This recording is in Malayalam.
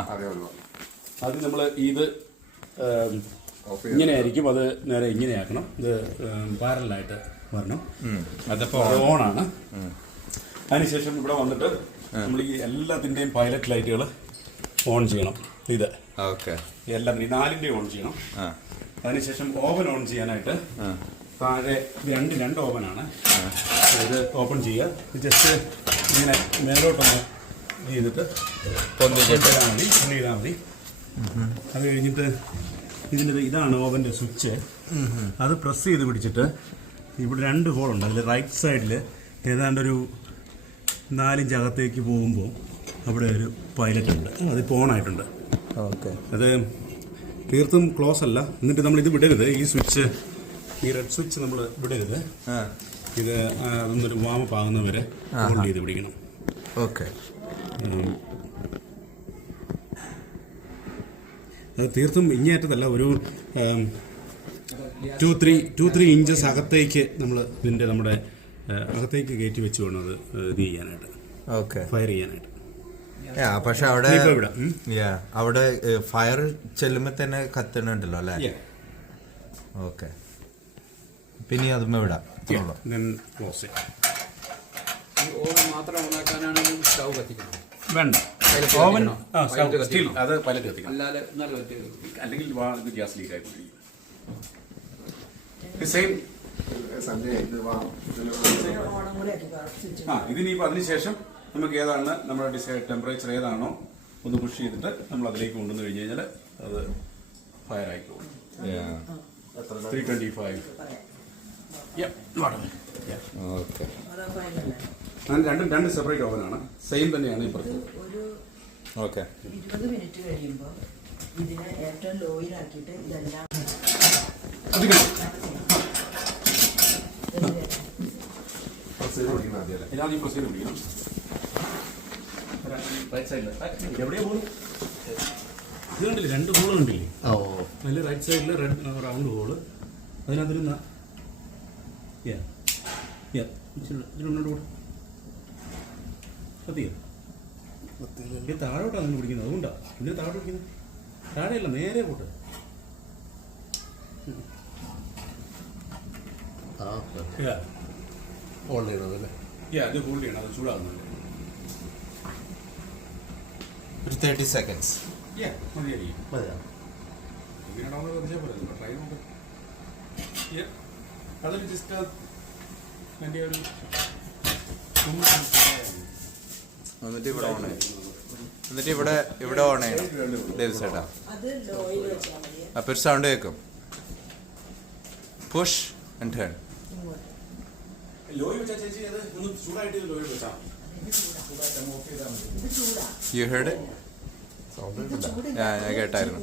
ആദ്യം നമ്മൾ ഇത് ഇങ്ങനെയായിരിക്കും, അത് നേരെ ഇങ്ങനെയാക്കണം. ഇത് പാരലായിട്ട് വരണം. അതിപ്പോൾ ഓണാണ്. അതിനുശേഷം ഇവിടെ വന്നിട്ട് നമ്മൾ ഈ എല്ലാത്തിൻ്റെയും പൈലറ്റ് ലൈറ്റുകൾ ഓൺ ചെയ്യണം. ഇത് എല്ലാത്തിനും 4ൻ്റെയും ഓൺ ചെയ്യണം. അതിനുശേഷം ഓവൻ ഓൺ ചെയ്യാനായിട്ട് താഴെ രണ്ട് ഓവനാണ്. ഇത് ഓപ്പൺ ചെയ്യുക. ജസ്റ്റ് ഇങ്ങനെ മേലോട്ടൊന്ന് ചെയ്തിട്ട് ചെയ്താൽ മതി. അത് കഴിഞ്ഞിട്ട് ഇതാണ് ഓവൻ്റെ സ്വിച്ച്. അത് പ്രസ് ചെയ്ത് പിടിച്ചിട്ട് ഇവിടെ 2 ഹോളുണ്ട്. അതിൽ റൈറ്റ് സൈഡിൽ ഏതാണ്ടൊരു 4 ഇഞ്ച് അകത്തേക്ക് പോകുമ്പോൾ അവിടെ ഒരു പൈലറ്റ് ഉണ്ട്. അതിപ്പോൾ ഓണായിട്ടുണ്ട്. അത് തീർത്തും ക്ലോസ് അല്ല. എന്നിട്ട് നമ്മൾ ഇത് വിടരുത്. ഈ സ്വിച്ച്, ഈ റെഡ് സ്വിച്ച് നമ്മൾ വിടരുത്. ഇത് അതൊന്നൊരു വാമപ്പ് ആകുന്നവരെ ഹോൾഡ് ചെയ്ത് പിടിക്കണം. അത് തീർത്തും ഇങ്ങേറ്റത്തല്ല, ഒരു 2-3 ഇഞ്ചസ് അകത്തേക്ക് നമ്മൾ നമ്മുടെ അകത്തേക്ക് കയറ്റി വെച്ച് വേണം അത് ഇത് ചെയ്യാനായിട്ട്, ഫയർ ചെയ്യാനായിട്ട്. പക്ഷെ അവിടെ ഫയർ ചെല്ലുമ്പോ തന്നെ കത്തണുണ്ടല്ലോ അല്ലേ? ഓക്കെ, പിന്നെ അതുമ്മ വിടാം. വേണ്ട, ഓവൻ സ്റ്റീൽ, അത് പൈലറ്റ് കത്തിക്കണം, അല്ലെങ്കിൽ ഗ്യാസ് ലീക്ക് ആയി. ഇതിനിപ്പോൾ അതിനുശേഷം നമുക്ക് ഏതാണ് നമ്മുടെ ഡിസൈഡ് ടെമ്പറേച്ചർ ഏതാണോ ഒന്ന് പുഷ് ചെയ്തിട്ട് നമ്മൾ അതിലേക്ക് കൊണ്ടുവന്ന് കഴിഞ്ഞ് കഴിഞ്ഞാൽ അത് ഫയർ ആയിക്കോളും. 325. രണ്ട് സെപ്പറേറ്റ് ഓവനാണ്. സെയിം തന്നെയാണ് ഇപ്പുറത്ത്. 20 മിനിറ്റ് കഴിയുമ്പോൾ ഇതിനെ ഏറ്റവും ലോയിലാക്കിയിട്ട് ഇതെല്ലാം ഇത് കണ്ടില്ലേ, 2 ഹോള് കണ്ടില്ലേ? അതിൽ റൈറ്റ് സൈഡിൽ റൗണ്ട് ഹോള്, അതിനകത്തൊരു താഴോട്ടാണ് നിങ്ങൾ പിടിക്കുന്നത്. അതുകൊണ്ടാ ഇതിന് താഴോട്ട് പിടിക്കുന്നത്. താഴെയല്ല, നേരെ പോട്ട്. ഹോൾഡ് ചെയ്യണതല്ലേ? അത് ഹോൾഡ് ചെയ്യണം. അത് ചൂടാകുന്നുണ്ട്. ഒരു 30 സെക്കൻഡ്സ് അതൊരു ജസ്റ്റ് എൻ്റെ ഒരു എന്നിട്ട് ഇവിടെ ഓൺ ചെയ്യും. എന്നിട്ട് ഇവിടെ ഓൺ ചെയ്യണം ഡേവിസ് ചേട്ടാ. അപ്പൊ ഒരു സൗണ്ട് കേൾക്കും. Push and turn. You heard it? ഞാൻ കേട്ടായിരുന്നു.